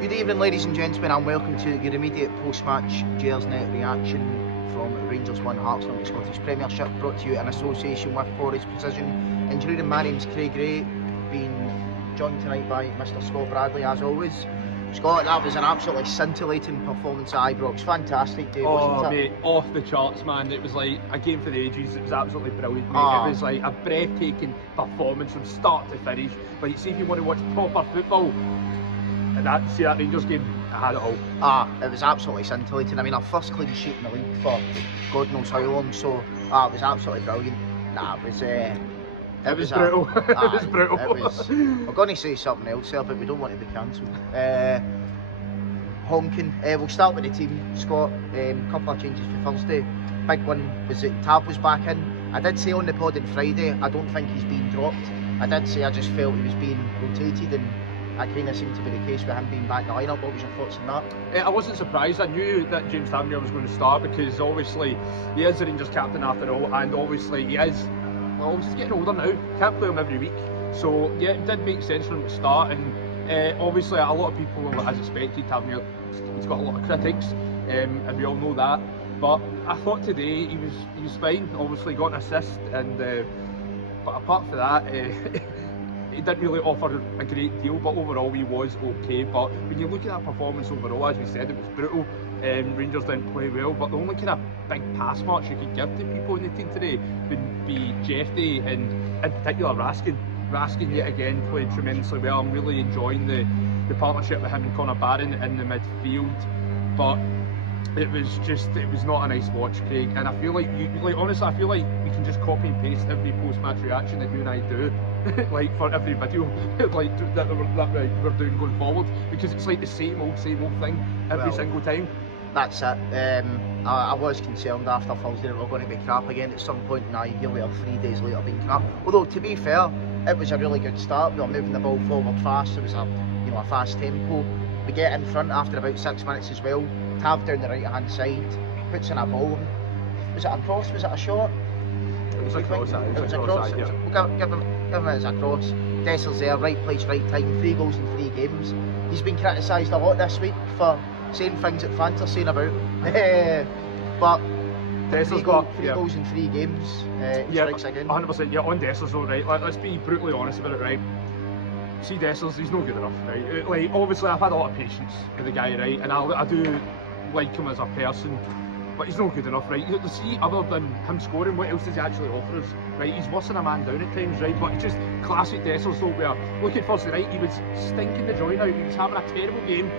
Good evening, ladies and gentlemen, and welcome to your immediate post-match Gersnet reaction from Rangers 1 Hearts 0 Scottish Premiership, brought to you in association with Forest Precision Engineering. My name's Craig Gray, being joined tonight by Mr Scott Bradley, as always. Scott, that was an absolutely scintillating performance at Ibrox. Fantastic day, wasn't it? Mate, off the charts, man. It was like a game for the ages. It was absolutely brilliant, mate. It was like a breathtaking performance from start to finish. Like, see if you want to watch proper football, and that Rangers game, I had it all. It was absolutely scintillating. I mean, our first clean sheet in the league for God knows how long, so it was absolutely brilliant. It was brutal. It was brutal. We're going to say something else there, but we don't want to be cancelled. Honking. We'll start with the team, Scott. Couple of changes for Thursday. Big one was that Tav was back in. I did say on the pod on Friday, I don't think he's been dropped. I did say I just felt he was being rotated, and that kind of seemed to be the case with him being back in the lineup. What was your thoughts on that? I wasn't surprised. I knew that James Tavernier was going to start, because obviously he is the Rangers captain after all, and obviously he is, well, he's getting older now, can't play him every week, so yeah, it did make sense for him to start. And obviously a lot of people, as expected, Tavernier, he's got a lot of critics, and we all know that, but I thought today he was fine. Obviously got an assist, and but apart from that, he didn't really offer a great deal, but overall he was okay. But when you look at that performance overall, as we said, it was brutal. Rangers didn't play well, but the only kind of big pass marks you could give to people in the team today would be Jeffy, and in particular Raskin. Raskin yet again played tremendously well. I'm really enjoying the partnership with him and Connor Barron in the midfield, but it was not a nice watch, Craig. And I feel like honestly, I feel like we can just copy and paste every post-match reaction that you and I do, like for every video, like that we're doing going forward, because it's like the same old thing every single time. That's it. I was concerned after Thursday that we were going to be crap again at some point, and here we are 3 days later being crap. Although, to be fair, it was a really good start. We were moving the ball forward fast. It was a fast tempo. We get in front after about 6 minutes as well. Tav down the right hand side, puts in a ball. Was it a cross? Was it a shot? It was a cross. It was a cross. We'll give him it as a cross. Dessel's there, right place, right time. 3 goals in 3 games. He's been criticised a lot this week for saying things that fans are saying about him. But Dessel's got 3 goals in 3 games. Yeah, strikes again. 100%. Yeah, on Dessel's though, right? Let's be brutally honest about it, right? See, Dessel's, he's not good enough, right? Like, obviously I've had a lot of patience with the guy, right? And I do like him as a person, but he's not good enough, right? You see, other than him scoring, what else does he actually offer us, right? He's worse than a man down at times, right? But it's just classic Dessel's though, where, look at Thursday night, he was stinking the joint out, he was having a terrible game,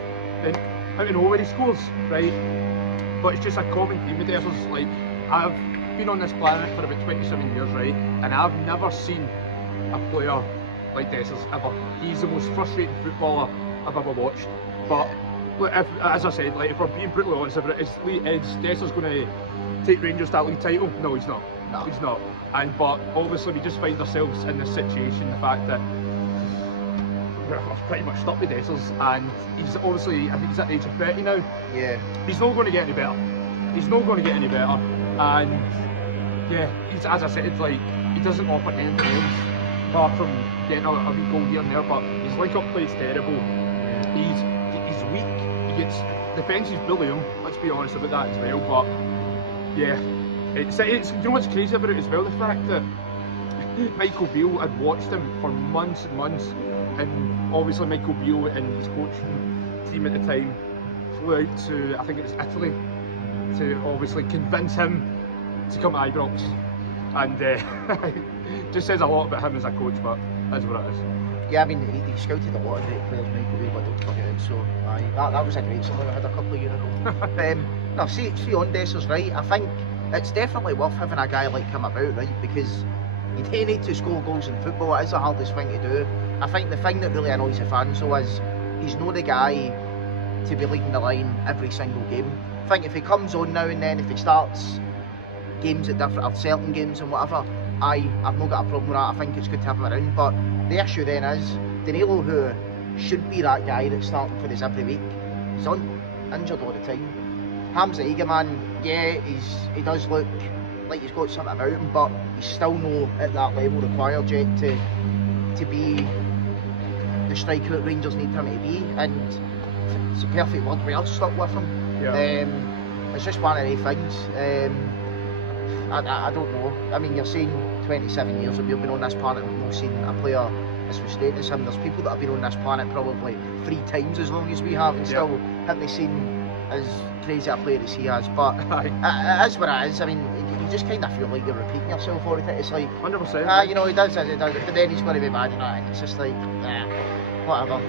then out of nowhere he scores, right? But it's just a common theme with Dessel's. Like, I've been on this planet for about 27 years, right? And I've never seen a player like Dessel's ever. He's the most frustrating footballer I've ever watched. But look, as I said, like, if we're being brutally honest about it, is Dessel's going to take Rangers that league title? No, he's not. No. He's not. But obviously we just find ourselves in this situation, the fact that we're pretty much stuck with Dessel's, and he's obviously, I think he's at the age of 30 now. Yeah. He's not going to get any better. He's not going to get any better. And yeah, he's, as I said, like, he doesn't offer anything else apart from getting a wee goal here and there. But his link-up play is terrible. He's weak. He gets defences bully him. Let's be honest about that as well. But yeah, it's you know what's crazy about it as well, the fact that Michael Beale had watched him for months and months, and obviously Michael Beale and his coaching team at the time flew out to, I think it was Italy, to obviously convince him to come to Ibrox, and just says a lot about him as a coach, but that's what it is. Yeah, I mean, he scouted a lot of great players, Michael Beale, but don't forget it. So that was a great something I had a couple of years ago. No, see on Dessel's right. I think it's definitely worth having a guy like him about, right? Because you don't need to score goals in football. It is the hardest thing to do. I think the thing that really annoys the fans though is he's not the guy to be leading the line every single game. I think if he comes on now and then, if he starts games at different, or certain games and whatever, I've not got a problem with that. I think it's good to have him around. But the issue then is Danilo, who should be that guy that's starting for us every week, he's injured all the time. Hamza Egerman, yeah, he does look like he's got something about him, but he's still not at that level required yet to be the striker that Rangers need him to be. And it's a perfect word, we are stuck with him. Yeah. It's just one of the things. I don't know. I mean, you're saying 27 years that we've been on this planet, we've not seen a player as frustrating as him. There's people that have been on this planet probably 3 times as long as we have, and still haven't seen as crazy a player as he has. But it is what it is. I mean, you just kind of feel like you're repeating yourself all the time. It's like 100%. you know, he does, but then he's going to be bad, you know, and it's just like, whatever.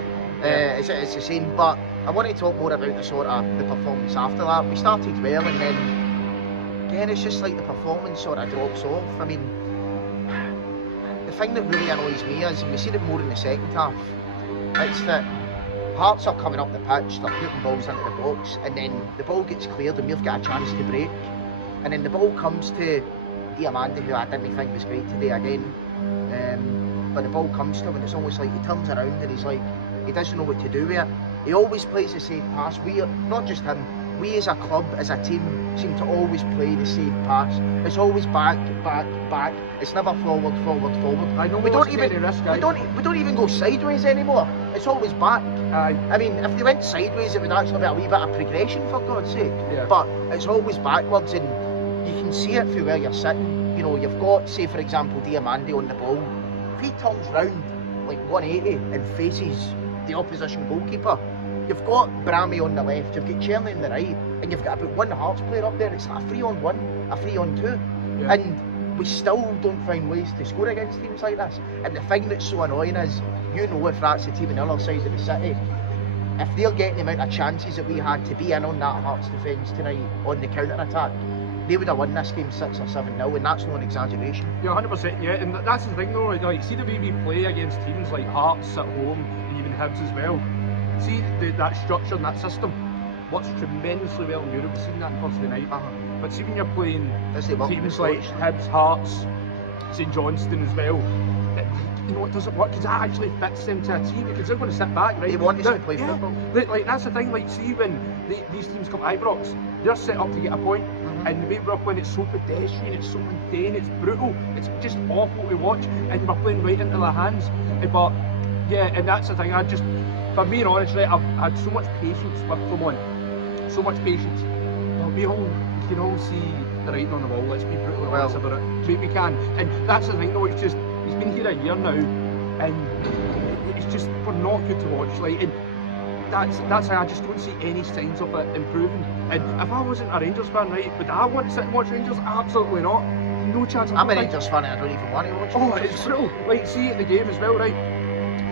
It's the same. But I want to talk more about the sort of the performance after that. We started well, and then again, it's just like the performance sort of drops off. I mean, the thing that really annoys me is, and we see it more in the second half, it's that Hearts are coming up the pitch, they're putting balls into the box, and then the ball gets cleared and we've got a chance to break, and then the ball comes to Diamande, who I didn't think was great today again, but the ball comes to him and it's almost like he turns around and he's like, he doesn't know what to do with it. He always plays the same pass. We, not just him, we as a club, as a team, seem to always play the same pass. It's always back, back, back. It's never forward, forward, forward. I know we don't even go sideways anymore. It's always back. I mean, if they went sideways, it would actually be a wee bit of progression, for God's sake. Yeah. But it's always backwards, and you can see it through where you're sitting. You know, you've got, say for example, Diamande on the ball. If he turns round like 180 and faces the opposition goalkeeper, you've got Brahmi on the left, you've got Cherny on the right, and you've got about one Hearts player up there. It's like a 3-on-1, a 3-on-2, and we still don't find ways to score against teams like this. And the thing that's so annoying is, you know, if that's the team on the other side of the city, if they're getting the amount of chances that we had to be in on that Hearts defence tonight on the counter-attack, they would have won this game 6 or 7-0, and that's not an exaggeration. Yeah, 100%, yeah, and that's the thing though, like, see the way we play against teams like Hearts at home, and even Hibs as well. See that structure and that system works tremendously well in Europe. We've seen that Thursday night. But see when you're playing teams like Hibs, Hearts, St Johnstone as well, you know, it doesn't work because that actually fits them to a team, because they're going to sit back, right? They want us to play football. Like that's the thing, like see when these teams come to Ibrox, they're set up to get a point, and the way we're playing, it's so pedestrian, it's so mundane, it's brutal, it's just awful to watch, and we're playing right into their hands. But yeah, and that's the thing, for me, honestly, I've had so much patience with someone, so much patience. Well, we can all see the writing on the wall, let's be brutally honest about it. We can, and that's the thing though, it's just, he's been here a year now, and it's just, we're not good to watch, like, and that's how I just don't see any signs of it improving. And if I wasn't a Rangers fan, right, would I want to sit and watch Rangers? Absolutely not. No chance. I'm a Rangers fan and I don't even want to watch it. Oh, it's brutal. Like, see at the game as well, right?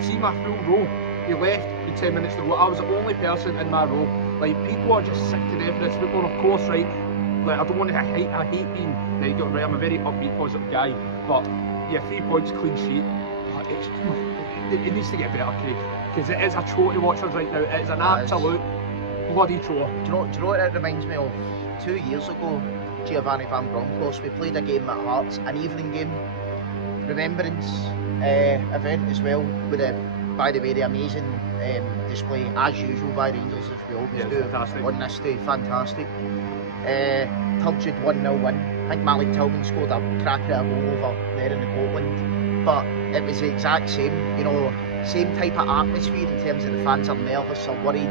See my full row. He left with 10 minutes to go. I was the only person in my row. Like, people are just sick to death of this football. Of course, right? Like, I don't want to I hate being negative, right? I'm a very upbeat, positive guy. But yeah, 3 points, clean sheet. It needs to get better, Craig. Because it is a chore to watch us right now. It is an absolute bloody chore. Do you know what it reminds me of? 2 years ago, Giovanni Van Bronckhorst, we played a game at Hearts, an evening game, remembrance event as well, with by the way, the amazing display as usual by Rangers, as we always do fantastic. On this day. Fantastic. Turgid 1-0 win. I think Malik Tillman scored a cracker of a goal over there in the Scotland, but it was the exact same, you know, same type of atmosphere in terms of the fans are nervous or worried.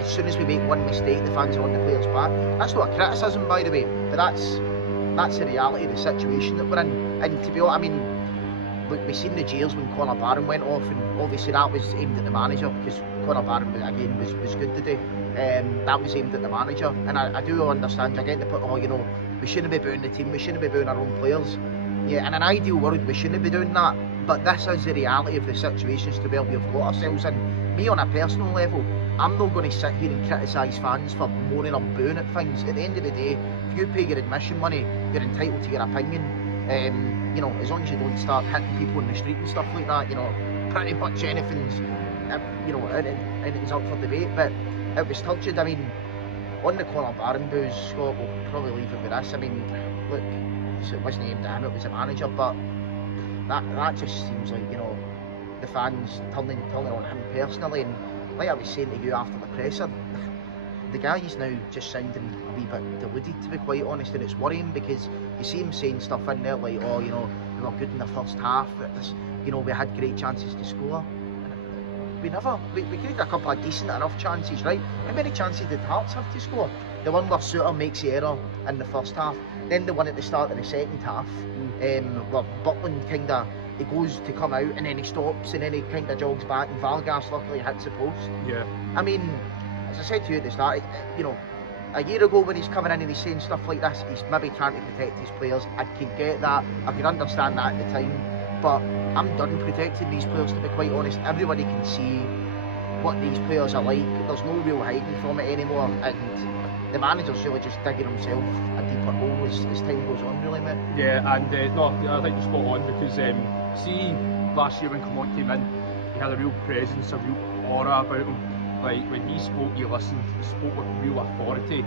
As soon as we make one mistake, the fans are on the players' back. That's not a criticism, by the way, but that's the reality of the situation that we're in. And to be honest, I mean, we seen the jeers when Conor Barron went off, and obviously that was aimed at the manager, because Conor Barron again was good today. That was aimed at the manager, and I do understand. I get the put, oh, you know, we shouldn't be booing the team, we shouldn't be booing our own players. Yeah, in an ideal world we shouldn't be doing that, but this is the reality of the situations to where we've got ourselves in. Me on a personal level, I'm not going to sit here and criticise fans for moaning or booing at things. At the end of the day, if you pay your admission money, you're entitled to your opinion. You know, as long as you don't start hitting people in the street and stuff like that, you know, pretty much anything's, you know, anything's up for debate. But it was turgid. I mean, on the Conor Barron boos, Scott, we'll probably leave it with this. I mean, look, it wasn't aimed at him, it was a manager, but that just seems like, you know, the fans turning on him personally. And like I was saying to you after the presser, the guy is now just sounding a wee bit deluded, to be quite honest, and it's worrying, because you see him saying stuff in there like, oh, you know, we were good in the first half, but this, you know, we had great chances to score. we created a couple of decent enough chances, right? How many chances did Hearts have to score? The one where Suter makes the error in the first half, then the one at the start of the second half, where Butland he goes to come out and then he stops and then he kind of jogs back and Vargas luckily hits the post. Yeah. I mean, as I said to you at the start, you know, a year ago when he's coming in and he's saying stuff like this, he's maybe trying to protect his players. I could get that, I could understand that at the time, but I'm done protecting these players, to be quite honest. Everybody can see what these players are like. There's no real hiding from it anymore, and the manager's really just digging himself a deeper hole as time goes on, really, mate. Yeah, and no, I think you're spot on, because see, last year when Clement came in, he had a real presence, a real aura about him. Like, when he spoke, you listened, he spoke with real authority.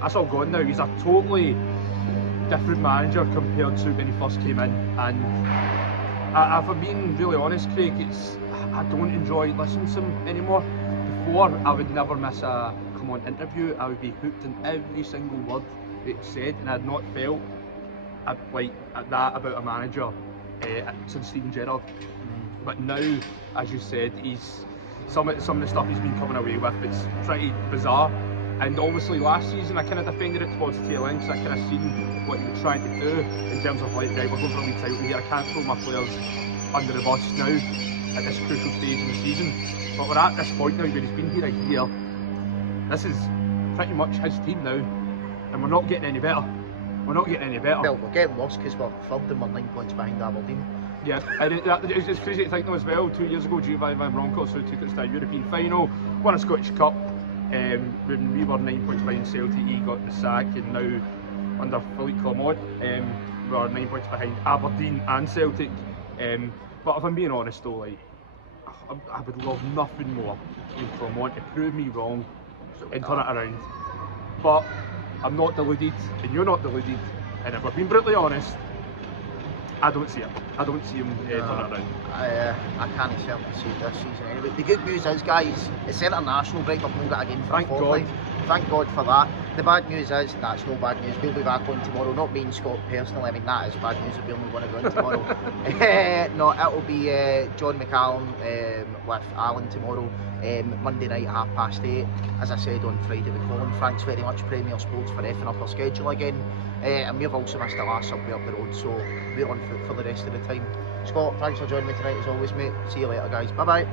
That's all gone now. He's a totally different manager compared to when he first came in, and if I'm being really honest, Craig, I don't enjoy listening to him anymore. Before, I would never miss a Come On interview. I would be hooked in every single word that he said, and I had not felt like that about a manager since Steven Gerrard. But now, as you said, some of the stuff he's been coming away with, it's pretty bizarre. And obviously last season I kind of defended it towards the tail end, because I kind of seen what he was trying to do in terms of like, right, we're going for a wee title here, I can't throw my players under the bus now at this crucial stage in the season. But we're at this point now where he's been here a year. This is pretty much his team now, and we're not getting any better. We're not getting any better. Well, we're getting worse because we're third and we're 9 points behind Aberdeen. Yeah, and it's crazy to think though as well, 2 years ago Giovanni Van Bronckhorst took us to a European final, won a Scottish Cup. When we were 9 points behind Celtic, he got the sack, and now under Philippe Clement, we are 9 points behind Aberdeen and Celtic. But if I'm being honest though, like, I would love nothing more than Clement to prove me wrong and turn it around. But I'm not deluded, and you're not deluded, and if we're being brutally honest, I don't see it. I don't see him turn it around. I can't certainly see it this season anyway. The good news is, guys, it's international break. We've not got a game for a fortnight. Thank God for that. The bad news is, that's no bad news. We'll be back on tomorrow. Not me and Scott personally. I mean, that is bad news if we only want to go on tomorrow. No, it'll be John McCallum with Alan tomorrow. Monday night, 8:30. As I said on Friday with Colin, thanks very much Premier Sports for effing up our schedule again. And we've also missed the last Subway up the road, so we're on foot for the rest of the time. Scott, thanks for joining me tonight as always, mate. See you later, guys. Bye bye.